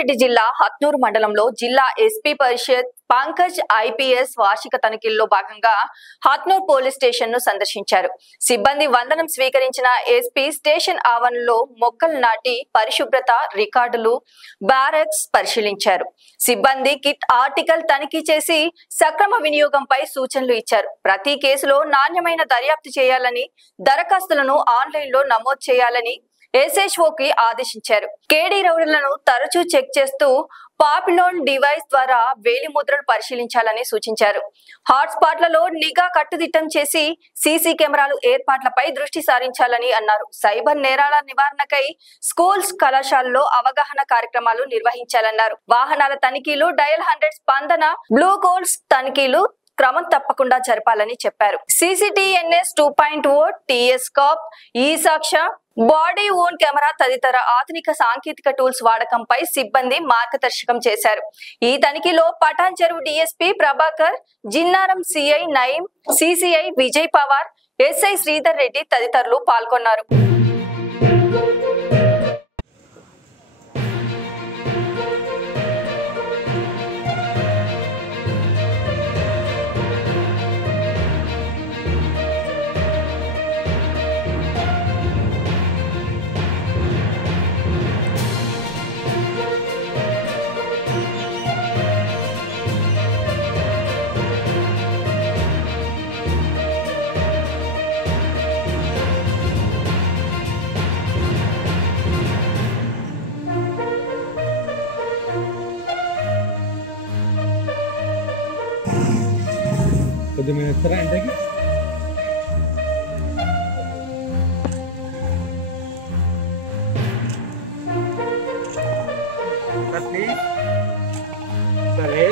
రంగారెడ్డి జిల్లా హత్నూరు మండలంలో జిల్లా ఎస్పీ పరిషత్ పంకజ్ ఐపీఎస్ వార్షిక తనిఖీల్లో భాగంగా హత్నూర్ పోలీస్ స్టేషన్ ను సందర్శించారు. సిబ్బంది వందనం స్వీకరించిన ఎస్పీ స్టేషన్ ఆవరణలో మొక్కలు నాటి పరిశుభ్రత రికార్డులు బ్యారక్స్ పరిశీలించారు. సిబ్బంది కిట్ ఆర్టికల్ తనిఖీ చేసి సక్రమ వినియోగంపై సూచనలు ఇచ్చారు. ప్రతి కేసులో నాణ్యమైన దర్యాప్తు చేయాలని, దరఖాస్తులను ఆన్లైన్ లో నమోదు చేయాలని ఎస్హెచ్ఓకి ఆదేశించారు. కేడీ రౌడర్లను తరచూ చెక్ చేస్తూ పాపిలోన్ డివైస్ ద్వారా వేలిముద్రలు పరిశీలించాలని సూచించారు. హాట్స్పాట్లలో నిఘా కట్టుదిట్టం చేసి సీసీ కెమెరాలు ఏర్పాట్లపై దృష్టి సారించాలని అన్నారు. సైబర్ నేరాల నివారణకై స్కూల్స్, కళాశాలలో అవగాహన కార్యక్రమాలు నిర్వహించాలన్నారు. వాహనాల తనిఖీలు, డయల్ 100 స్పందన, బ్లూ కోల్స్ తనిఖీలు క్రమం తప్పకుండా జరపాలని చెప్పారు. CCTNS 2.0, TSCOP, ఈ-సాక్ష, బాడీ ఓన్ కెమెరా తదితర ఆధునిక సాంకేతిక టూల్స్ వాడకంపై సిబ్బంది మార్గదర్శకం చేశారు. ఈ తనిఖీలో పటాన్ చెరువు DSP Prabhakar, Jinnaram CI Nayeem, CCI Vijay Pawar, SI Sridhar Reddy తదితరులు పాల్గొన్నారు. కొద్దిగా ఇస్తారా ఇంటికి? సరే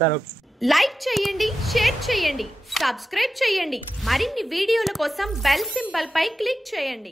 సరే లైక్ చేయండి, షేర్ చేయండి, సబ్స్క్రైబ్ చేయండి. మరిన్ని వీడియోల కోసం బెల్ సింబల్ పై క్లిక్ చేయండి.